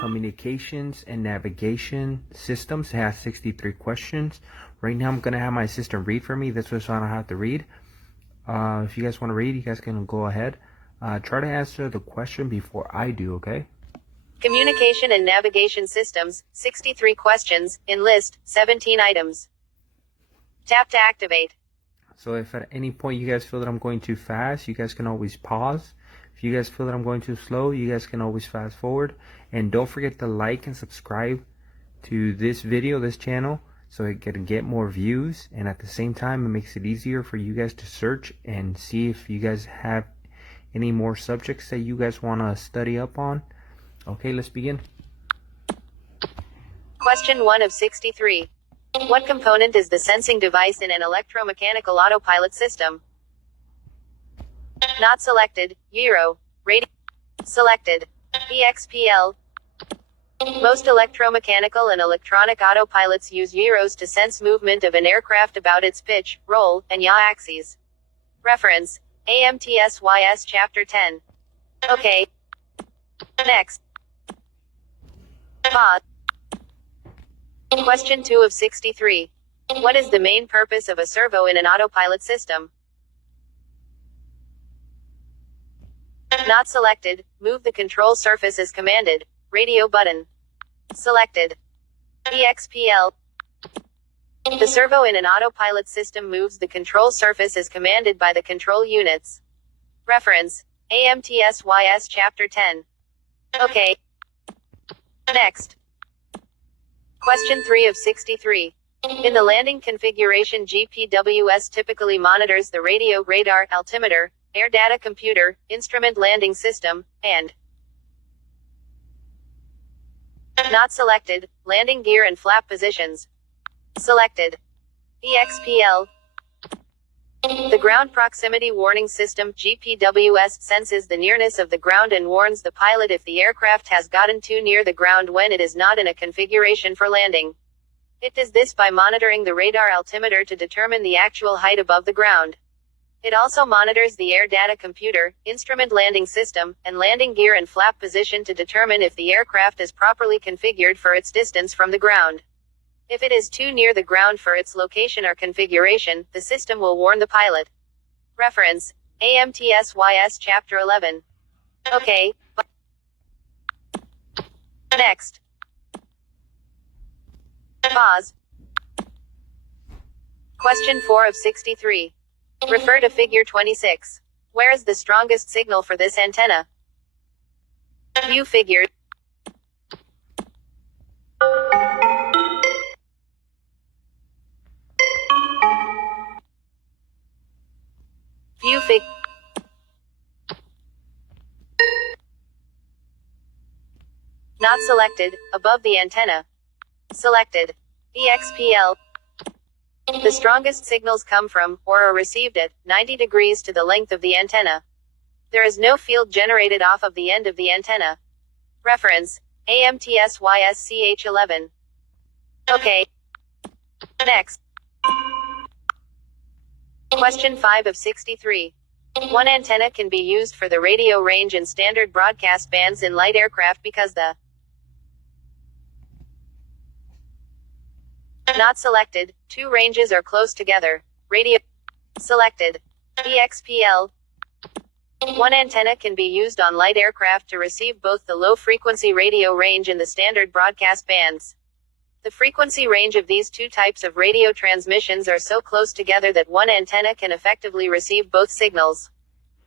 Communications and Navigation Systems. It has 63 questions. Right now I'm going to have my assistant read for me. This way so I don't have to read. If you guys want to read, you guys can go ahead. Try to answer the question before I do, okay? Communication and Navigation Systems, 63 questions, in list, 17 items. Tap to activate. So if at any point you guys feel that I'm going too fast, you guys can always pause. If you guys feel that I'm going too slow, you guys can always fast forward. And don't forget to like and subscribe to this video, this channel, so it can get more views. And at the same time, it makes it easier for you guys to search and see if you guys have any more subjects that you guys want to study up on. Okay, let's begin. Question 1 of 63. What component is the sensing device in an electromechanical autopilot system? Not selected. Gyro. Radio. Selected. EXPL. Most electromechanical and electronic autopilots use gyros to sense movement of an aircraft about its pitch, roll, and yaw axes. Reference: AMTSYS Chapter 10. Okay. Next. Pause. Question 2 of 63. What is the main purpose of a servo in an autopilot system? Not selected. Move the control surface as commanded. Radio button. Selected. EXPL. The servo in an autopilot system moves the control surface as commanded by the control units. Reference: AMTSYS Chapter 10. Okay. Next. Question 3 of 63. In the landing configuration, GPWS typically monitors the radio, radar, altimeter, air data computer, instrument landing system, and not selected, landing gear and flap positions. Selected. EXPL. The Ground Proximity Warning System, GPWS, senses the nearness of the ground and warns the pilot if the aircraft has gotten too near the ground when it is not in a configuration for landing. It does this by monitoring the radar altimeter to determine the actual height above the ground. It also monitors the air data computer, instrument landing system, and landing gear and flap position to determine if the aircraft is properly configured for its distance from the ground. If it is too near the ground for its location or configuration, the system will warn the pilot. Reference: AMTSYS Chapter 11. Okay. Next. Pause. Question 4 of 63. Refer to Figure 26. Where is the strongest signal for this antenna? View figure. View fig. Not selected. Above the antenna. Selected. EXPL. The strongest signals come from, or are received at, 90 degrees to the length of the antenna. There is no field generated off of the end of the antenna. Reference: AMTSYS CH11. Okay. Next. Question 5 of 63. One antenna can be used for the radio range in standard broadcast bands in light aircraft because the not selected, two ranges are close together. Radio. Selected. EXPL. One antenna can be used on light aircraft to receive both the low-frequency radio range and the standard broadcast bands. The frequency range of these two types of radio transmissions are so close together that one antenna can effectively receive both signals.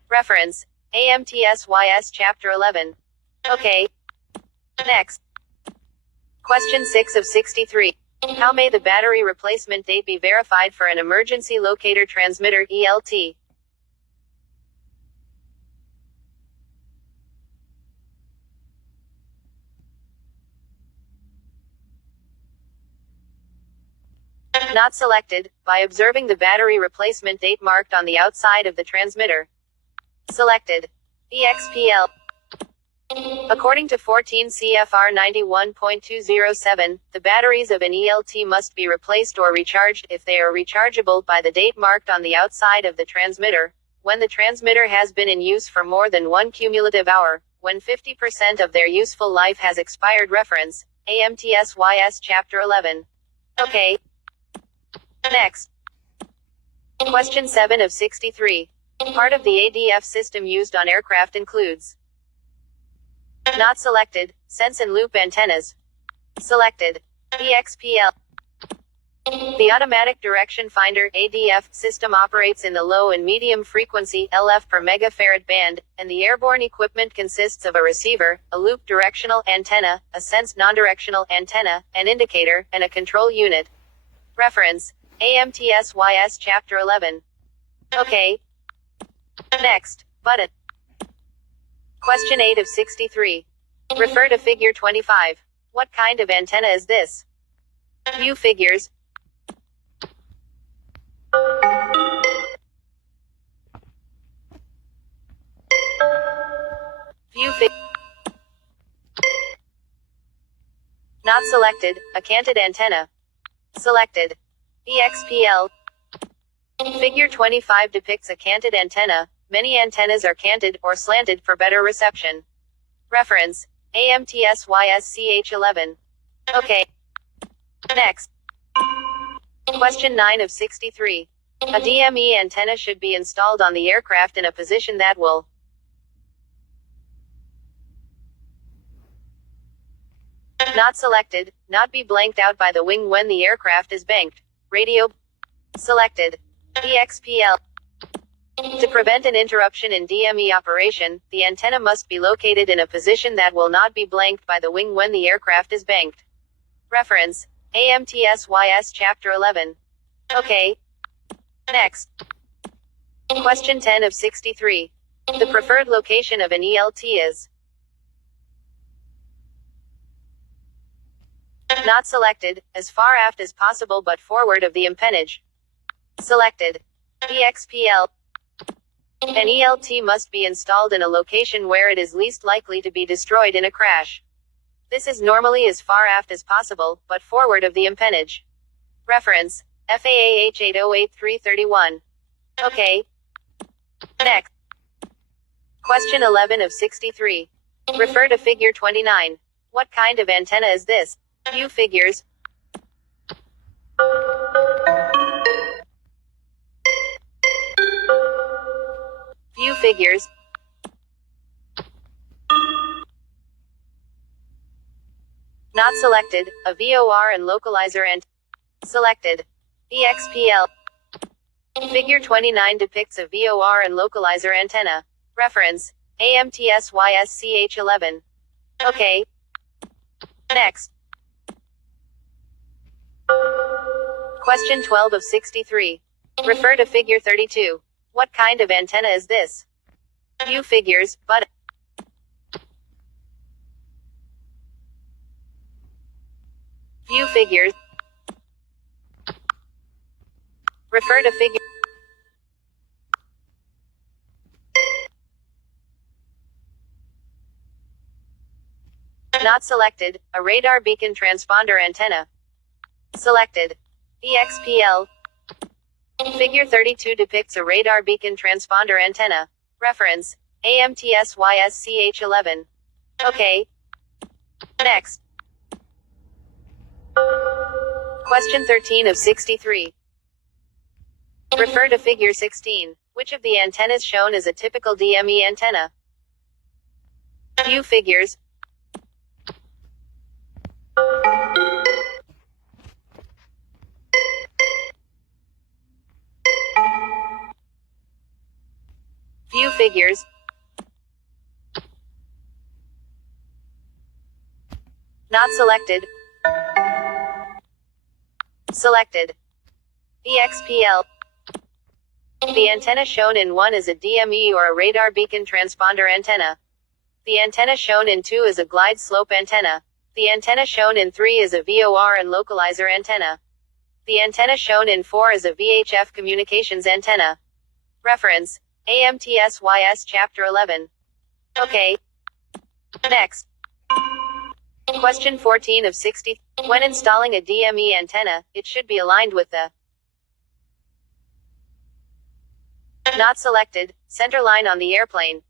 Reference: AMTSYS Chapter 11. Okay. Next. Question 6 of 63. How may the battery replacement date be verified for an emergency locator transmitter, ELT? Not selected, by observing the battery replacement date marked on the outside of the transmitter. Selected. EXPL. According to 14 CFR 91.207, the batteries of an ELT must be replaced or recharged, if they are rechargeable, by the date marked on the outside of the transmitter, when the transmitter has been in use for more than 1 cumulative hour, when 50% of their useful life has expired. Reference, AMTSYS Chapter 11. Okay. Next. Question 7 of 63. Part of the ADF system used on aircraft includes: not selected, sense and loop antennas. Selected. EXPL. The automatic direction finder ADF system operates in the low and medium frequency LF per megafarad band, and the airborne equipment consists of a receiver, a loop directional antenna, a sense non-directional antenna, an indicator, and a control unit. Reference, AMTSYS Chapter 11. Okay. Next. Button. Question 8 of 63. Refer to Figure 25. What kind of antenna is this? View figures. View not selected, a canted antenna. Selected. EXPL. Figure 25 depicts a canted antenna. Many antennas are canted or slanted for better reception. Reference, AMTSYS CH11. Okay. Next. Question 9 of 63. A DME antenna should be installed on the aircraft in a position that will not selected, not be blanked out by the wing when the aircraft is banked. Radio. Selected. EXPL. To prevent an interruption in DME operation, the antenna must be located in a position that will not be blanked by the wing when the aircraft is banked. Reference, AMTSYS Chapter 11. Okay. Next. Question 10 of 63. The preferred location of an ELT is not selected, as far aft as possible but forward of the empennage. Selected. EXPL. An ELT must be installed in a location where it is least likely to be destroyed in a crash. This is normally as far aft as possible, but forward of the empennage. Reference, FAA H808331. Okay. Next. Question 11 of 63. Refer to Figure 29. What kind of antenna is this? View figures. View figures. Not selected, a VOR and localizer and selected. EXPL. Figure 29 depicts a VOR and localizer antenna. Reference, AMTSYS CH11. Okay. Next. Question 12 of 63. Refer to Figure 32. What kind of antenna is this? View figures, but view figures. Refer to Figure. Not selected, a radar beacon transponder antenna. Selected. EXPL. Figure 32 depicts a radar beacon transponder antenna. Reference, AMTSYS CH11. Okay. Next. Question 13 of 63. Refer to Figure 16. Which of the antennas shown is a typical DME antenna? View figures. View figures. Not selected. Selected. EXPL. The antenna shown in 1 is a DME or a radar beacon transponder antenna. The antenna shown in 2 is a glide slope antenna. The antenna shown in 3 is a VOR and localizer antenna. The antenna shown in 4 is a VHF communications antenna. Reference, AMTSYS Chapter 11. Okay. Next. Question 14 of 60. When installing a DME antenna, it should be aligned with the not selected, center line on the airplane.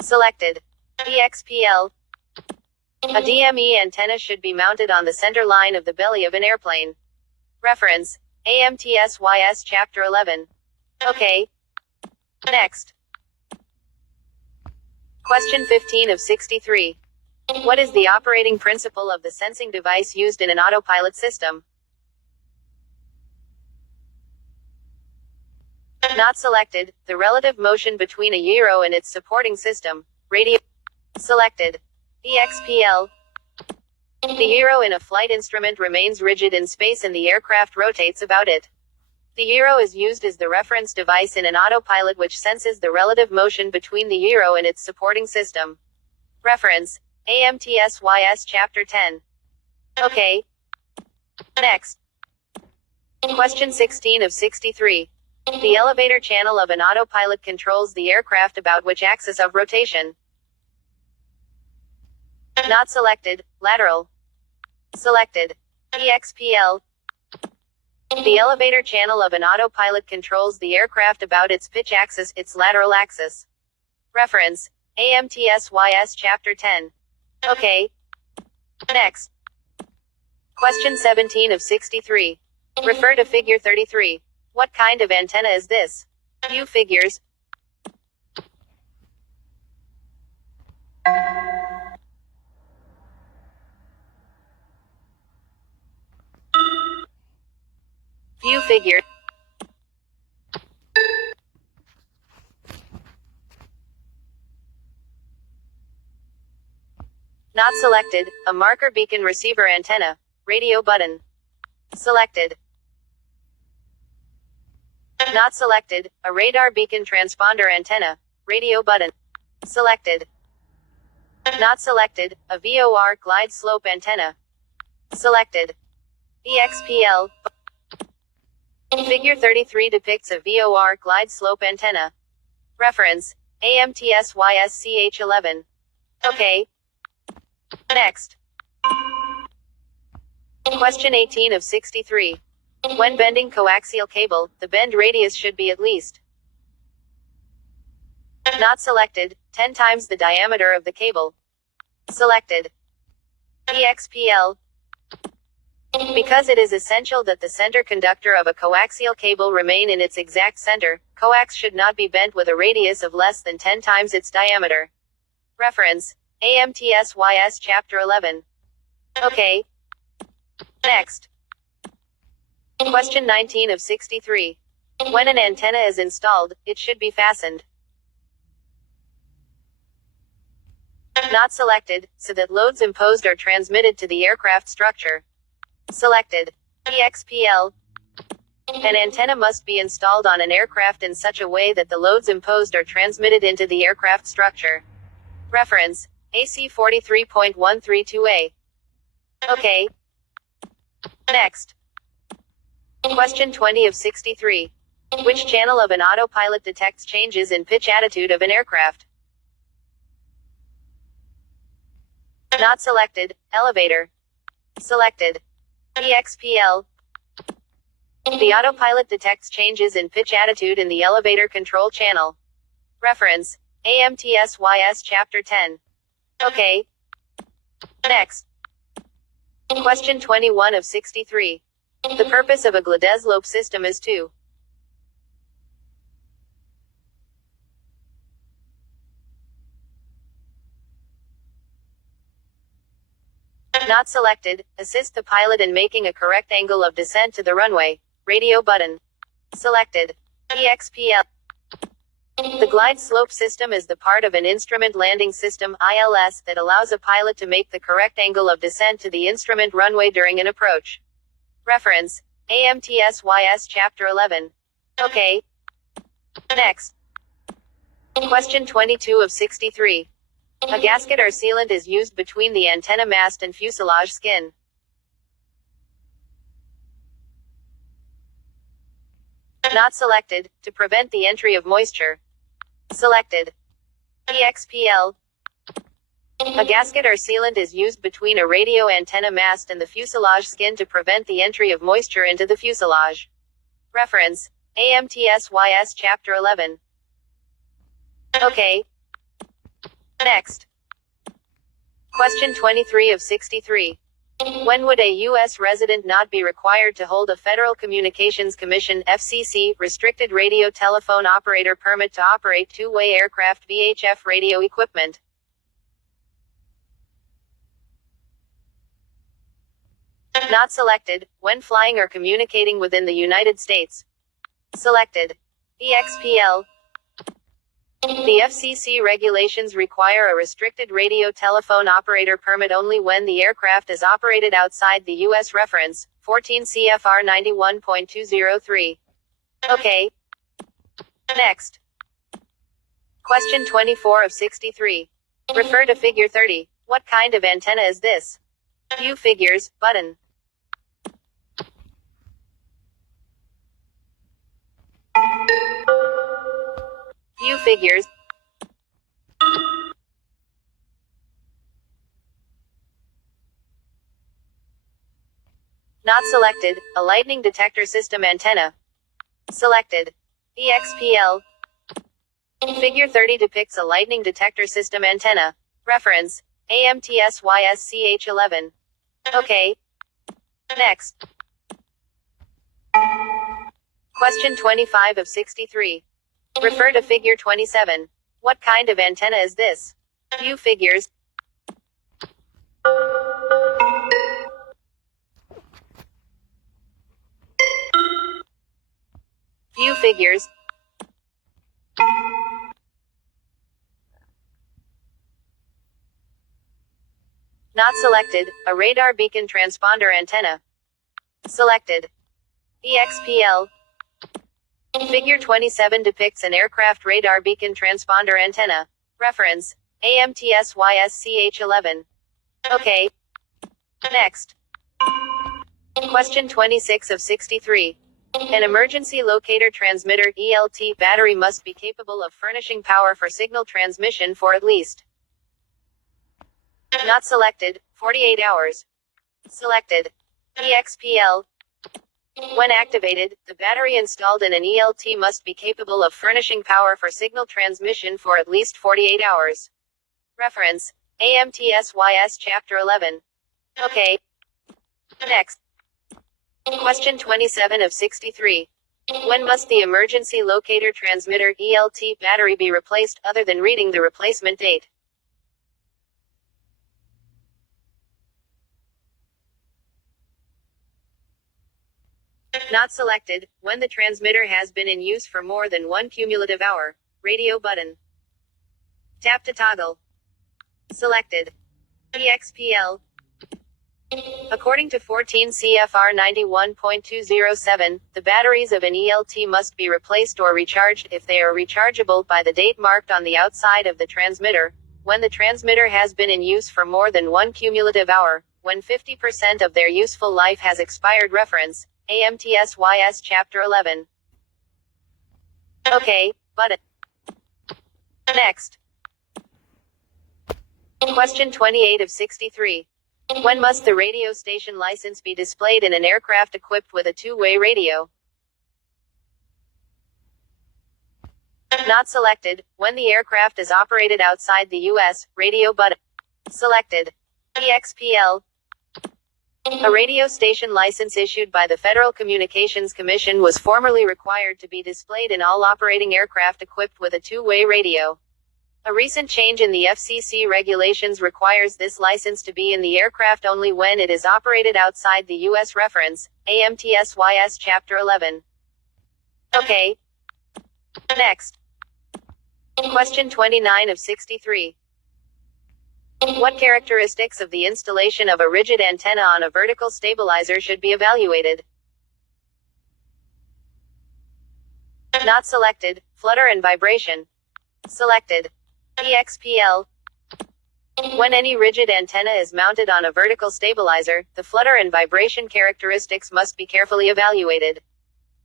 Selected. EXPL. A DME antenna should be mounted on the center line of the belly of an airplane. Reference: AMTSYS Chapter 11. Okay. Next. Question 15 of 63. What is the operating principle of the sensing device used in an autopilot system? Not selected. The relative motion between a gyro and its supporting system. Radio. Selected. EXPL. The gyro in a flight instrument remains rigid in space and the aircraft rotates about it. The gyro is used as the reference device in an autopilot which senses the relative motion between the gyro and its supporting system. Reference: AMTSYS Chapter 10. Okay. Next. Question 16 of 63. The elevator channel of an autopilot controls the aircraft about which axis of rotation? Not selected. Lateral. Selected. EXPL. The elevator channel of an autopilot controls the aircraft about its pitch axis, its lateral axis. Reference: AMTSYS Chapter 10. Okay. Next. Question 17 of 63. Refer to Figure 33. What kind of antenna is this? View figures. View figure. Not selected. A marker beacon receiver antenna. Radio button. Selected. Not selected. A radar beacon transponder antenna. Radio button. Selected. Not selected. A VOR glide slope antenna. Selected. EXPL. Figure 33 depicts a VOR glide slope antenna. Reference: AMTSYS CH11. Okay. Next. Question 18 of 63. When bending coaxial cable, the bend radius should be at least. Not selected. 10 times the diameter of the cable. Selected. EXPL. Because it is essential that the center conductor of a coaxial cable remain in its exact center, coax should not be bent with a radius of less than 10 times its diameter. Reference: AMTSYS Chapter 11. Okay. Next. Question 19 of 63. When an antenna is installed, it should be fastened. Not selected, so that loads imposed are transmitted to the aircraft structure. Selected. EXPL. An antenna must be installed on an aircraft in such a way that the loads imposed are transmitted into the aircraft structure. Reference: AC 43.132A. Okay. Next. Question 20 of 63. Which channel of an autopilot detects changes in pitch attitude of an aircraft? Not selected. Elevator. Selected. EXPL. The autopilot detects changes in pitch attitude in the elevator control channel. Reference: AMTSYS Chapter 10. Okay. Next. Question 21 of 63. The purpose of a glide slope system is to not selected. Assist the pilot in making a correct angle of descent to the runway. Radio button. Selected. EXPL. The glide slope system is the part of an instrument landing system (ILS) that allows a pilot to make the correct angle of descent to the instrument runway during an approach. Reference: AMTSYS Chapter 11. Okay. Next. Question 22 of 63. A gasket or sealant is used between the antenna mast and fuselage skin. Not selected, to prevent the entry of moisture. Selected. EXPL. A gasket or sealant is used between a radio antenna mast and the fuselage skin to prevent the entry of moisture into the fuselage. Reference: AMTSYS Chapter 11. Okay. Next. Question 23 of 63. When would a U.S. resident not be required to hold a Federal Communications Commission (FCC) restricted radio telephone operator permit to operate two-way aircraft VHF radio equipment? Not selected. When flying or communicating within the United States. Selected. EXPL. The FCC regulations require a restricted radio telephone operator permit only when the aircraft is operated outside the U.S. Reference, 14 CFR 91.203. Okay. Next. Question 24 of 63. Refer to Figure 30. What kind of antenna is this? View figures, button. View figures. Not selected. A lightning detector system antenna. Selected. EXPL. Figure 30 depicts a lightning detector system antenna. Reference. AMTSYSCH11. Okay. Next. Question 25 of 63. Refer to Figure 27. What kind of antenna is this? View figures. View figures. Not selected. A radar beacon transponder antenna. Selected. EXPL. Figure 27 depicts an aircraft radar beacon transponder antenna. Reference. AMTSYSCH11. Okay. Next. Question 26 of 63. An emergency locator transmitter (ELT) battery must be capable of furnishing power for signal transmission for at least. Not selected. 48 hours. Selected. EXPL. When activated, the battery installed in an ELT must be capable of furnishing power for signal transmission for at least 48 hours. Reference. AMTSYS Chapter 11. Okay. Next. Question 27 of 63. When must the emergency locator transmitter (ELT) battery be replaced other than reading the replacement date? Not selected. When the transmitter has been in use for more than one cumulative hour. Radio button. Tap to toggle. Selected. EXPL. According to 14 CFR 91.207, the batteries of an ELT must be replaced or recharged if they are rechargeable by the date marked on the outside of the transmitter, when the transmitter has been in use for more than one cumulative hour, when 50% of their useful life has expired. Reference. AMTSYS Chapter 11. Okay, button. Next. Question 28 of 63. When must the radio station license be displayed in an aircraft equipped with a two-way radio? Not selected. When the aircraft is operated outside the U.S., radio button. Selected. EXPL. A radio station license issued by the Federal Communications Commission was formerly required to be displayed in all operating aircraft equipped with a two-way radio. A recent change in the FCC regulations requires this license to be in the aircraft only when it is operated outside the U.S. Reference. AMTSYS Chapter 11. Okay. Next. Question 29 of 63. What characteristics of the installation of a rigid antenna on a vertical stabilizer should be evaluated? Not selected. Flutter and vibration. Selected. EXPL. When any rigid antenna is mounted on a vertical stabilizer, the flutter and vibration characteristics must be carefully evaluated.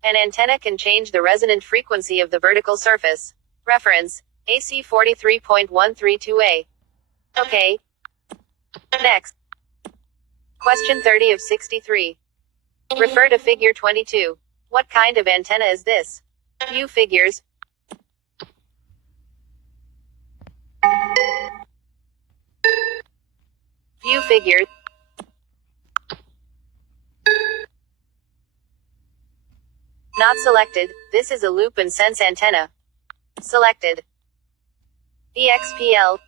An antenna can change the resonant frequency of the vertical surface. Reference. AC 43.132A. Okay. Next. Question 30 of 63. Refer to Figure 22. What kind of antenna is this? View figures. View figure. Not selected. This is a loop and sense antenna. Selected. EXPL.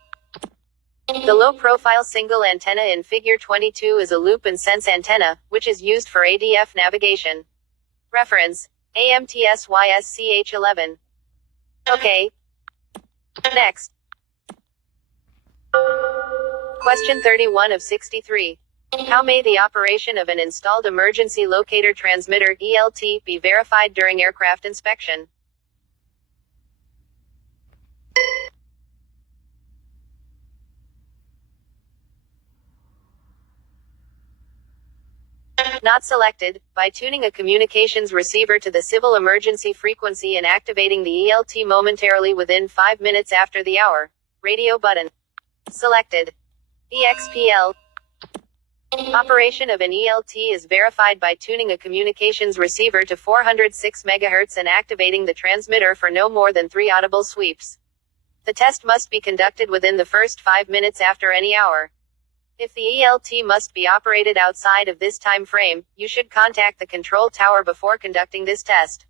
The low-profile single antenna in Figure 22 is a loop and sense antenna, which is used for ADF navigation. Reference: AMTSYSCH11. OK. Next. Question 31 of 63. How may the operation of an installed emergency locator transmitter (ELT) be verified during aircraft inspection? Not selected. By tuning a communications receiver to the civil emergency frequency and activating the ELT momentarily within 5 minutes after the hour. Radio button. Selected. EXPL. Operation of an ELT is verified by tuning a communications receiver to 406 MHz and activating the transmitter for no more than 3 audible sweeps. The test must be conducted within the first 5 minutes after any hour. If the ELT must be operated outside of this time frame, you should contact the control tower before conducting this test.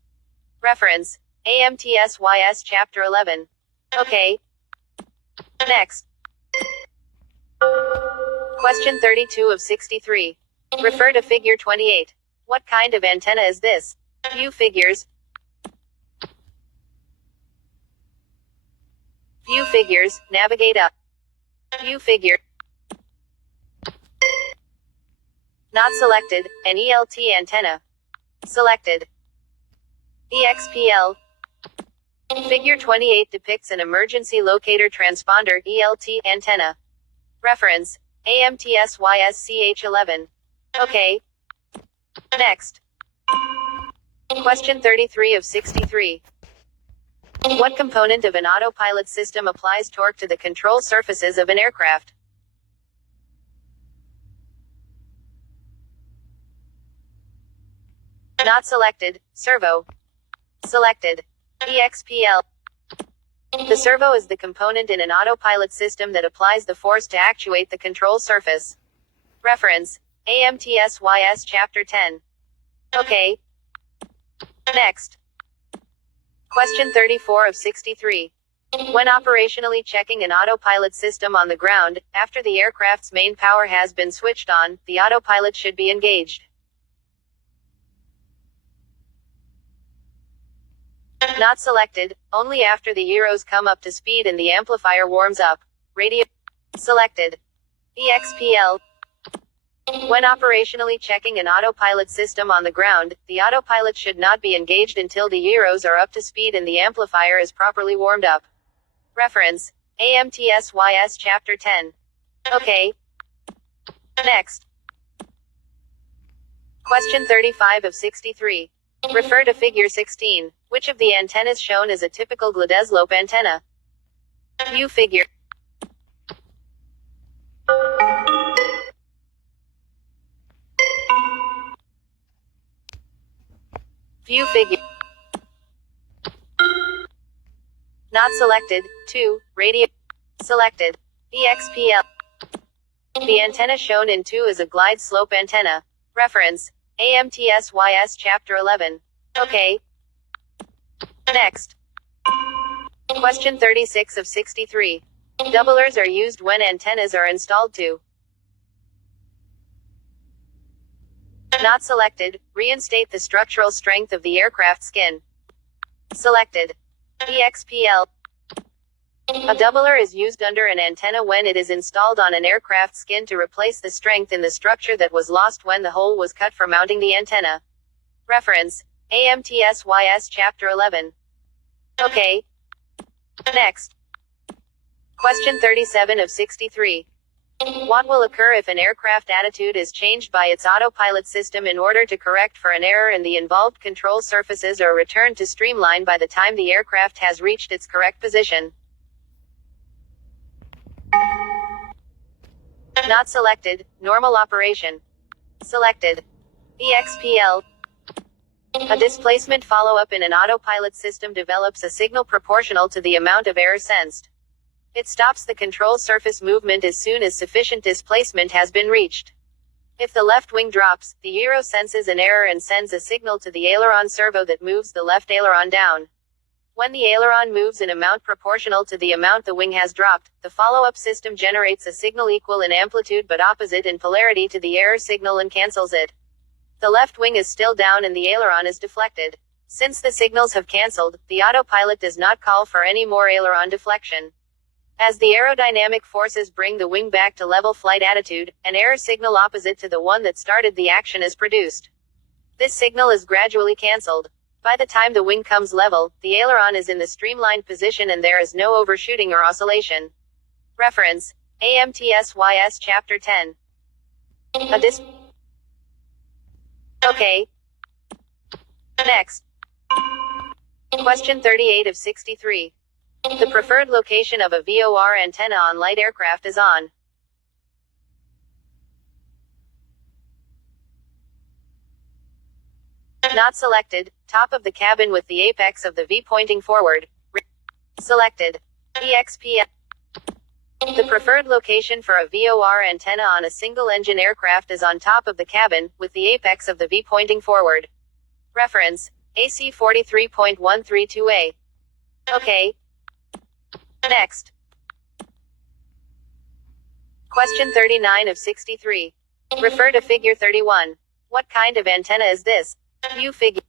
Reference: AMTSYS Chapter 11. OK. Next. Question 32 of 63. Refer to Figure 28. What kind of antenna is this? View figures. View figures. Navigate up. View figure. Not selected. An ELT antenna. Selected. EXPL. Figure 28 depicts an emergency locator transponder (ELT) antenna. Reference: AMTSYSCH11. OK. Next. Question 33 of 63. What component of an autopilot system applies torque to the control surfaces of an aircraft? Not selected. Servo. Selected. EXPL. The servo is the component in an autopilot system that applies the force to actuate the control surface. Reference: AMTSYS Chapter 10. OK. Next. Question 34 of 63. When operationally checking an autopilot system on the ground, after the aircraft's main power has been switched on, the autopilot should be engaged. Not selected. Only after the gyros come up to speed and the amplifier warms up. Radio. Selected. EXPL. When operationally checking an autopilot system on the ground, the autopilot should not be engaged until the gyros are up to speed and the amplifier is properly warmed up. Reference: AMTSYS Chapter 10. OK. Next. Question 35 of 63. Refer to Figure 16. Which of the antennas shown is a typical Glide Slope antenna? View figure. View figure. Not selected. 2. Radio. Selected. EXPL. The antenna shown in 2 is a glide slope antenna. Reference: AMTSYS Chapter 11. OK. Next. Question 36 of 63. Doublers are used when antennas are installed to. Not selected. Reinstate the structural strength of the aircraft skin. Selected. EXPL. A doubler is used under an antenna when it is installed on an aircraft skin to replace the strength in the structure that was lost when the hole was cut for mounting the antenna. Reference: AMTSYS Chapter 11. OK. Next. Question 37 of 63. What will occur if an aircraft attitude is changed by its autopilot system in order to correct for an error and the involved control surfaces are returned to streamline by the time the aircraft has reached its correct position? Not selected. Normal operation. Selected. EXPL. A displacement follow-up in an autopilot system develops a signal proportional to the amount of error sensed. It stops the control surface movement as soon as sufficient displacement has been reached. If the left wing drops, the gyro senses an error and sends a signal to the aileron servo that moves the left aileron down. When the aileron moves in amount proportional to the amount the wing has dropped, the follow-up system generates a signal equal in amplitude but opposite in polarity to the error signal and cancels it. The left wing is still down and the aileron is deflected. Since the signals have cancelled, the autopilot does not call for any more aileron deflection. As the aerodynamic forces bring the wing back to level flight attitude, an error signal opposite to the one that started the action is produced. This signal is gradually cancelled. By the time the wing comes level, the aileron is in the streamlined position and there is no overshooting or oscillation. Reference: AMTSYS Chapter 10. Okay. Next. Question 38 of 63. The preferred location of a VOR antenna on light aircraft is on. Not selected. Top of the cabin with the apex of the V pointing forward. Selected. EXP. The preferred location for a VOR antenna on a single-engine aircraft is on top of the cabin, with the apex of the V pointing forward. Reference: AC 43.132A. Okay. Next. Question 39 of 63. Refer to Figure 31. What kind of antenna is this? View figure.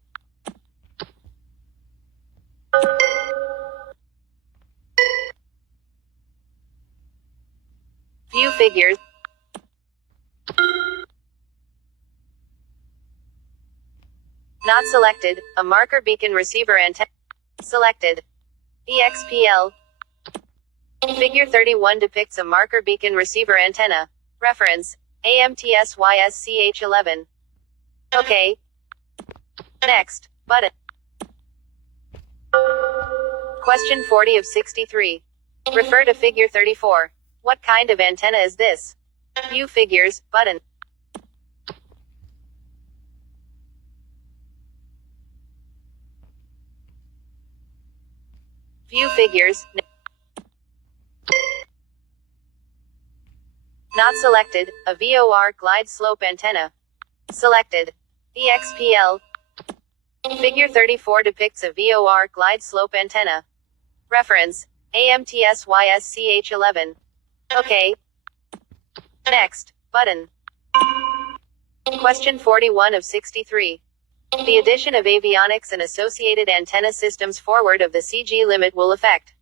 View figures. Not selected. A marker beacon receiver antenna. Selected. EXPL. Figure 31 depicts a marker beacon receiver antenna. Reference: AMTSYSCH11. Okay. Next. Button. Question 40 of 63. Refer to Figure 34. What kind of antenna is this? View figures. Button. View figures. Not selected. A VOR glide slope antenna. Selected. EXPL. Figure 34 depicts a VOR glide slope antenna. Reference: AMTSYSCH11. Okay. Next. Button. Question 41 of 63. The addition of avionics and associated antenna systems forward of the CG limit will affect.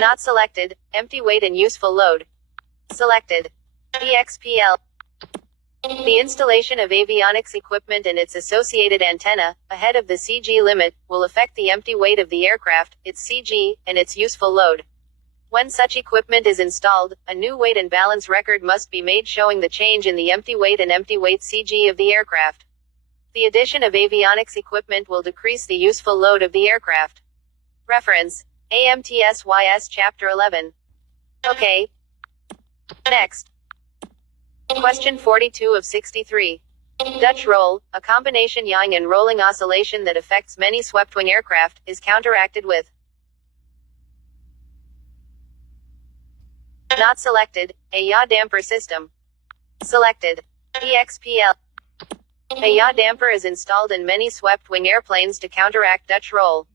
Not selected. Empty weight and useful load. Selected. EXPL. The installation of avionics equipment and its associated antenna, ahead of the CG limit, will affect the empty weight of the aircraft, its CG, and its useful load. When such equipment is installed, a new weight and balance record must be made showing the change in the empty weight and empty weight CG of the aircraft. The addition of avionics equipment will decrease the useful load of the aircraft. Reference: AMTSYS Chapter 11. Okay. Next. Question 42 of 63. Dutch roll, a combination yawing and rolling oscillation that affects many swept-wing aircraft, is counteracted with. Not selected. A yaw damper system. Selected. EXPL. A yaw damper is installed in many swept-wing airplanes to counteract Dutch roll.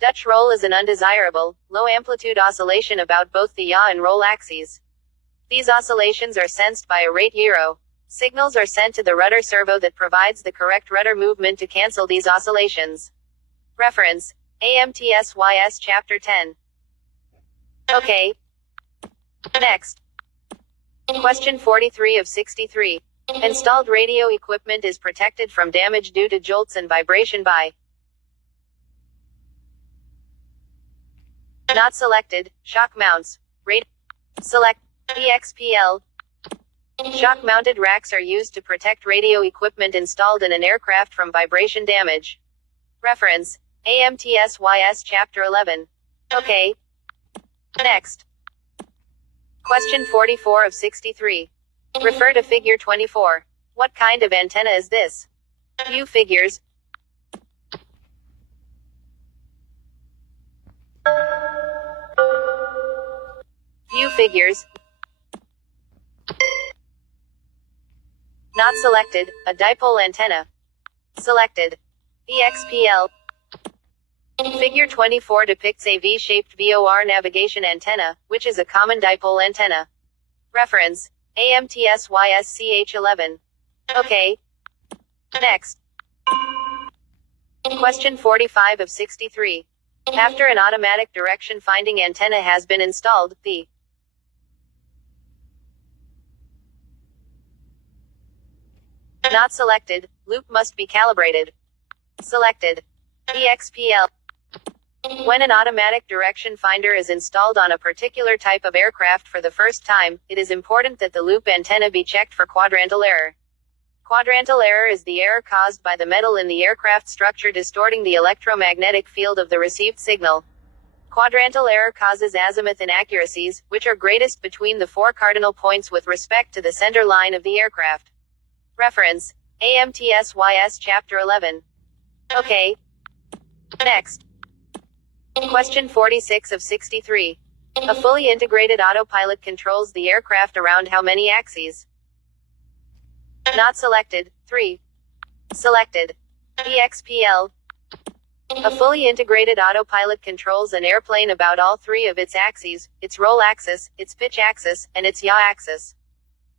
Dutch roll is an undesirable, low-amplitude oscillation about both the yaw and roll axes. These oscillations are sensed by a rate gyro. Signals are sent to the rudder servo that provides the correct rudder movement to cancel these oscillations. Reference: AMTSYS Chapter 10. Okay. Next. Question 43 of 63. Installed radio equipment is protected from damage due to jolts and vibration by. Not selected. Shock mounts. Select. EXPL. Shock-mounted racks are used to protect radio equipment installed in an aircraft from vibration damage. Reference: AMTSYS Chapter 11. Okay. Next. Question 44 of 63. Refer to Figure 24. What kind of antenna is this? View figures. View figures. Not selected. A dipole antenna. Selected. EXPL. Figure 24 depicts a V-shaped VOR navigation antenna, which is a common dipole antenna. Reference: AMTSYSCH11. OK. Next. Question 45 of 63. After an automatic direction finding antenna has been installed, the not selected loop must be calibrated. Selected. EXPL. When an automatic direction finder is installed on a particular type of aircraft for the first time, it is important that the loop antenna be checked for quadrantal error. Quadrantal error is the error caused by the metal in the aircraft structure distorting the electromagnetic field of the received signal. Quadrantal error causes azimuth inaccuracies, which are greatest between the four cardinal points with respect to the center line of the aircraft. Reference: AMTSYS Chapter 11. OK. Next. Question 46 of 63. A fully integrated autopilot controls the aircraft around how many axes? Not selected. 3. Selected. EXPL. A fully integrated autopilot controls an airplane about all three of its axes: its roll axis, its pitch axis, and its yaw axis.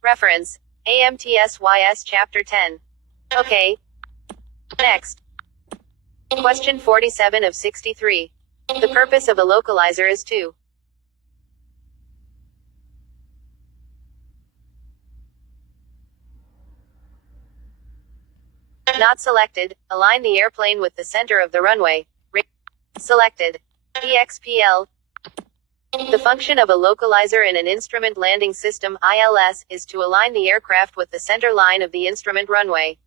Reference: AMTSYS Chapter 10. OK. Next. Question 47 of 63. The purpose of a localizer is to not selected, align the airplane with the center of the runway. Selected. EXPL. The function of a localizer in an instrument landing system (ILS) is to align the aircraft with the center line of the instrument runway.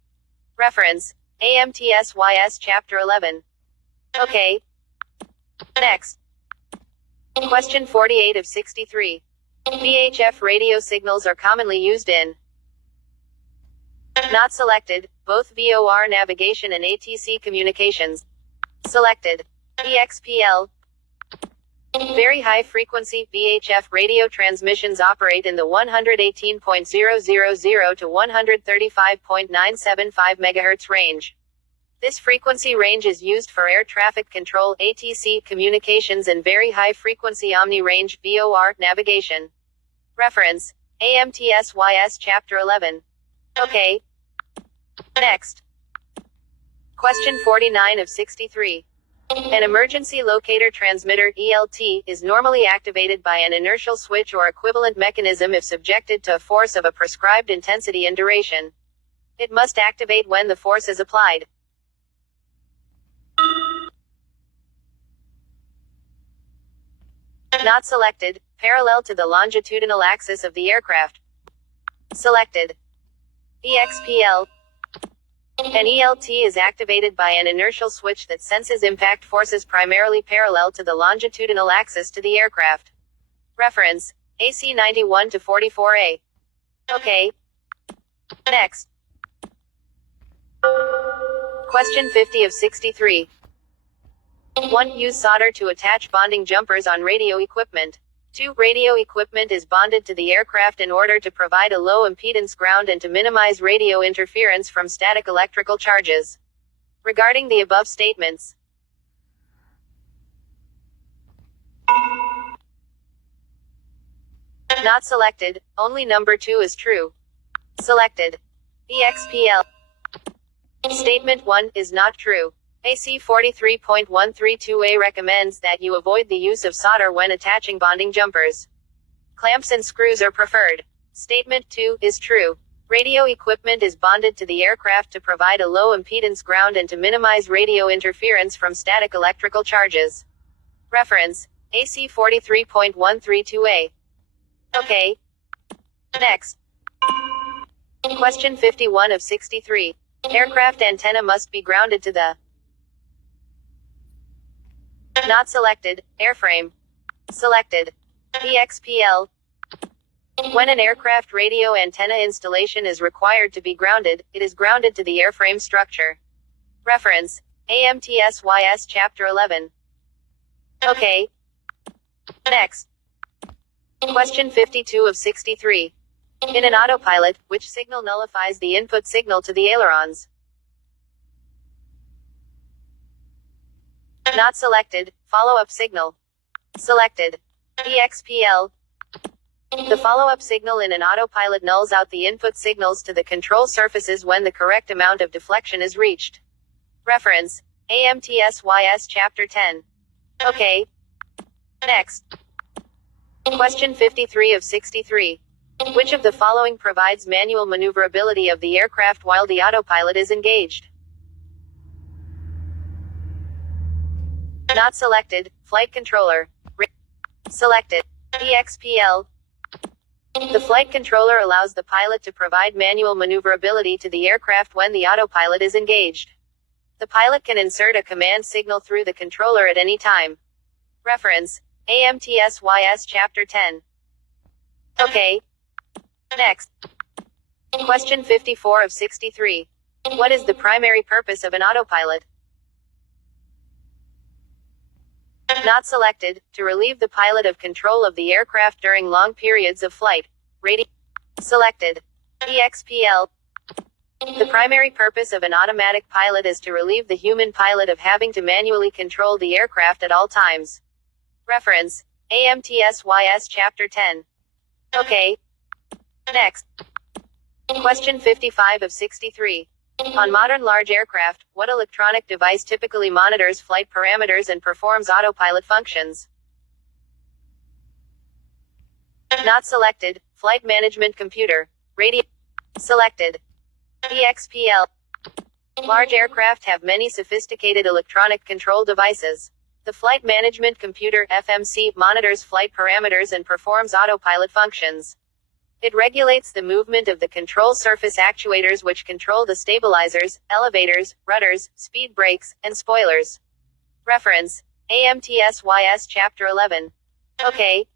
Reference: AMTSYS Chapter 11. OK. Next. Question 48 of 63. VHF radio signals are commonly used in not selected, both VOR navigation and ATC communications. Selected. EXPL. Very high frequency VHF radio transmissions operate in the 118.000 to 135.975 MHz range. This frequency range is used for air traffic control (ATC) communications and very high frequency omni-range (VOR) navigation. Reference: AMTSYS Chapter 11. OK. Next. Question 49 of 63. An emergency locator transmitter (ELT) is normally activated by an inertial switch or equivalent mechanism if subjected to a force of a prescribed intensity and duration. It must activate when the force is applied. Not selected, parallel to the longitudinal axis of the aircraft. Selected. EXPL. An ELT is activated by an inertial switch that senses impact forces primarily parallel to the longitudinal axis to the aircraft. Reference: AC 91 to 44A. OK. Next. Question 50 of 63. 1. Use solder to attach bonding jumpers on radio equipment. 2. Radio equipment is bonded to the aircraft in order to provide a low impedance ground and to minimize radio interference from static electrical charges. Regarding the above statements, not selected, only number 2 is true. Selected. EXPL. Statement 1 is not true. AC 43.132A recommends that you avoid the use of solder when attaching bonding jumpers. Clamps and screws are preferred. Statement 2 is true. Radio equipment is bonded to the aircraft to provide a low impedance ground and to minimize radio interference from static electrical charges. Reference: AC 43.132A. OK. Next. Question 51 of 63. Aircraft antenna must be grounded to the not selected, airframe. Selected. EXPL. When an aircraft radio antenna installation is required to be grounded, it is grounded to the airframe structure. Reference: AMTSYS Chapter 11. Okay. Next. Question 52 of 63. In an autopilot, which signal nullifies the input signal to the ailerons? Not selected. Follow-up signal. Selected. EXPL. The follow-up signal in an autopilot nulls out the input signals to the control surfaces when the correct amount of deflection is reached. Reference: AMTSYS Chapter 10. Okay. Next. Question 53 of 63. Which of the following provides manual maneuverability of the aircraft while the autopilot is engaged? Not selected. Flight controller. Selected. EXPL. The flight controller allows the pilot to provide manual maneuverability to the aircraft when the autopilot is engaged. The pilot can insert a command signal through the controller at any time. Reference: AMTSYS Chapter 10. Okay. Next. Question 54 of 63. What is the primary purpose of an autopilot? Not selected. To relieve the pilot of control of the aircraft during long periods of flight. Selected. EXPL. The primary purpose of an automatic pilot is to relieve the human pilot of having to manually control the aircraft at all times. Reference: AMTSYS Chapter 10. Okay. Next. Question 55 of 63. On modern large aircraft, what electronic device typically monitors flight parameters and performs autopilot functions? Not selected. Flight management computer. Selected. EXPL. Large aircraft have many sophisticated electronic control devices. The flight management computer, FMC, monitors flight parameters and performs autopilot functions. It regulates the movement of the control surface actuators which control the stabilizers, elevators, rudders, speed brakes, and spoilers. Reference: AMTSYS Chapter 11. Okay.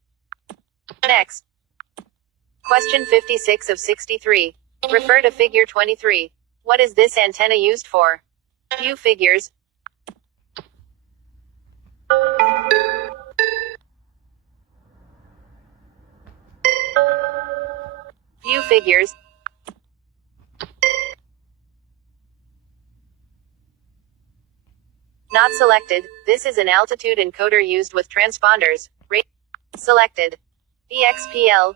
Next. Question 56 of 63. Refer to Figure 23. What is this antenna used for? View figures. View figures. Not selected. This is an altitude encoder used with transponders. Selected. EXPL.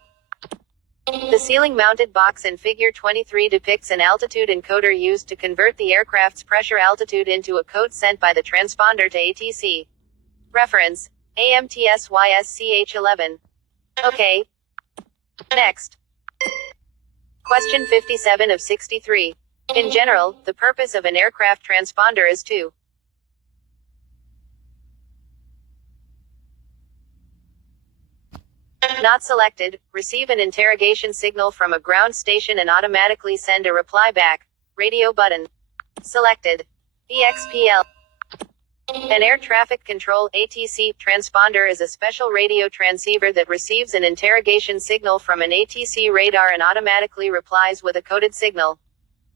The ceiling-mounted box in Figure 23 depicts an altitude encoder used to convert the aircraft's pressure altitude into a code sent by the transponder to ATC. Reference: AMTSYS CH11. Okay. Next. Question 57 of 63. In general, the purpose of an aircraft transponder is to Not selected. Receive an interrogation signal from a ground station and automatically send a reply back. Radio button. Selected. EXPL. An air traffic control (ATC) transponder is a special radio transceiver that receives an interrogation signal from an ATC radar and automatically replies with a coded signal.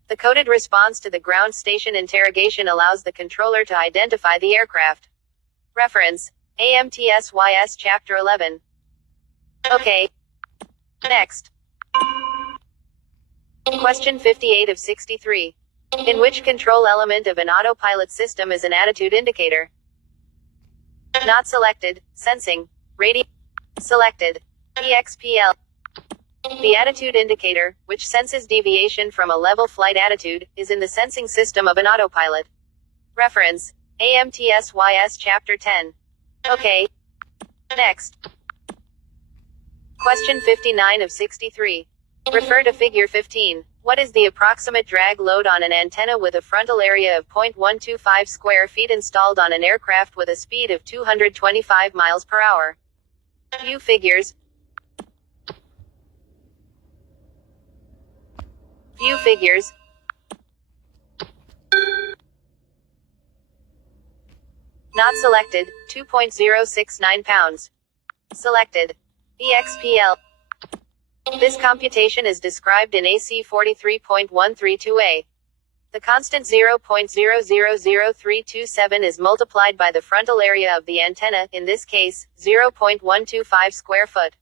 The coded response to the ground station interrogation allows the controller to identify the aircraft. Reference: AMTSYS Chapter 11. Okay. Next. Question 58 of 63. In which control element of an autopilot system is an attitude indicator? Not selected. Sensing. Selected. EXPL. The attitude indicator, which senses deviation from a level flight attitude, is in the sensing system of an autopilot. Reference: AMTSYS Chapter 10. Okay. Next. Question 59 of 63. Refer to Figure 15. What is the approximate drag load on an antenna with a frontal area of 0.125 square feet installed on an aircraft with a speed of 225 miles per hour? View figures. View figures. Not selected. 2.069 pounds. Selected. EXPL. This computation is described in AC 43.132a. The constant 0.000327 is multiplied by the frontal area of the antenna, in this case, 0.125 square foot.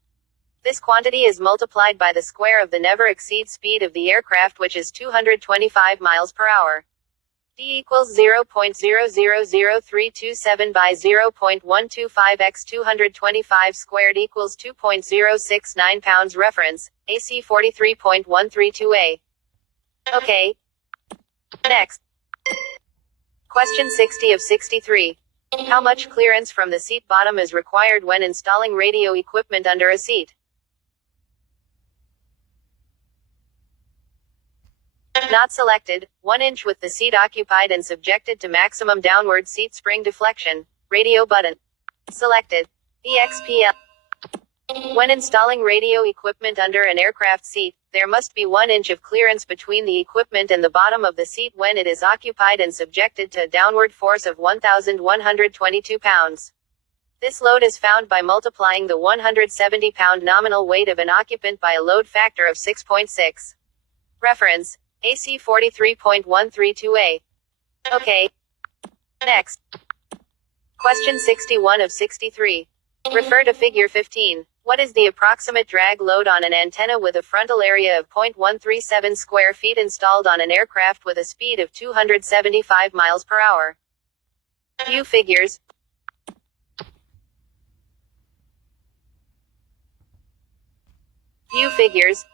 This quantity is multiplied by the square of the never exceed speed of the aircraft, which is 225 miles per hour. D equals 0.000327 by 0.125 x 225 squared equals 2.069 pounds. Reference, AC 43.132a. Okay. Next. Question 60 of 63. How much clearance from the seat bottom is required when installing radio equipment under a seat? Not selected. 1 inch with the seat occupied and subjected to maximum downward seat spring deflection. Radio button. Selected. EXPL. When installing radio equipment under an aircraft seat, there must be 1 inch of clearance between the equipment and the bottom of the seat when it is occupied and subjected to a downward force of 1,122 pounds. This load is found by multiplying the 170-pound nominal weight of an occupant by a load factor of 6.6. Reference, AC 43.132a. Okay. Next. Question 61 of 63. Refer to Figure 15. What is the approximate drag load on an antenna with a frontal area of 0.137 square feet installed on an aircraft with a speed of 275 miles per hour? View figures. View figures.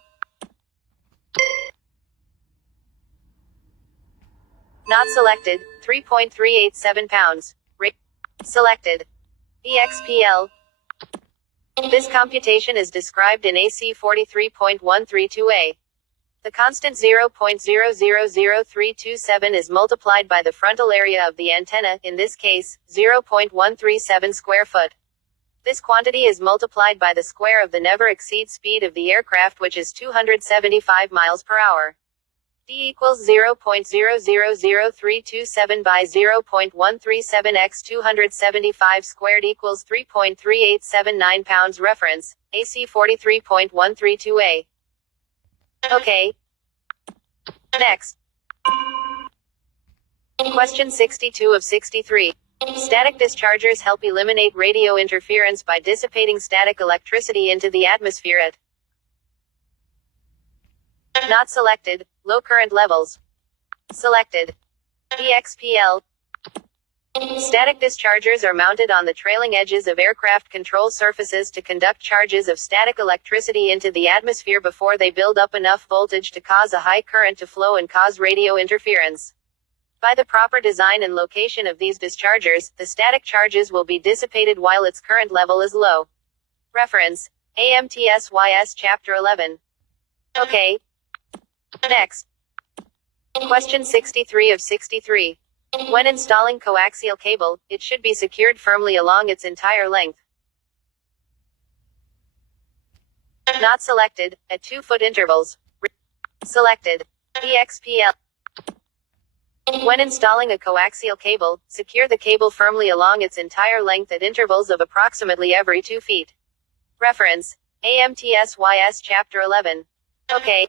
Not selected, 3.387 pounds. Selected. EXPL. This computation is described in AC 43.132a. The constant 0.000327 is multiplied by the frontal area of the antenna, in this case, 0.137 square foot. This quantity is multiplied by the square of the never exceed speed of the aircraft, which is 275 miles per hour. D equals 0.000327 by 0.137 x 275 squared equals 3.3879 pounds. Reference, AC 43.132a. Okay. Next. Question 62 of 63. Static dischargers help eliminate radio interference by dissipating static electricity into the atmosphere at not selected, low current levels. Selected. EXPL. Static dischargers are mounted on the trailing edges of aircraft control surfaces to conduct charges of static electricity into the atmosphere before they build up enough voltage to cause a high current to flow and cause radio interference. By the proper design and location of these dischargers, the static charges will be dissipated while its current level is low. Reference, AMTSYS Chapter 11. Okay. Next. Question 63 of 63. When installing coaxial cable, it should be secured firmly along its entire length. Not selected, at 2-foot intervals. Selected. EXPL. When installing a coaxial cable, secure the cable firmly along its entire length at intervals of approximately every 2 feet. Reference, AMTSYS Chapter 11. Okay.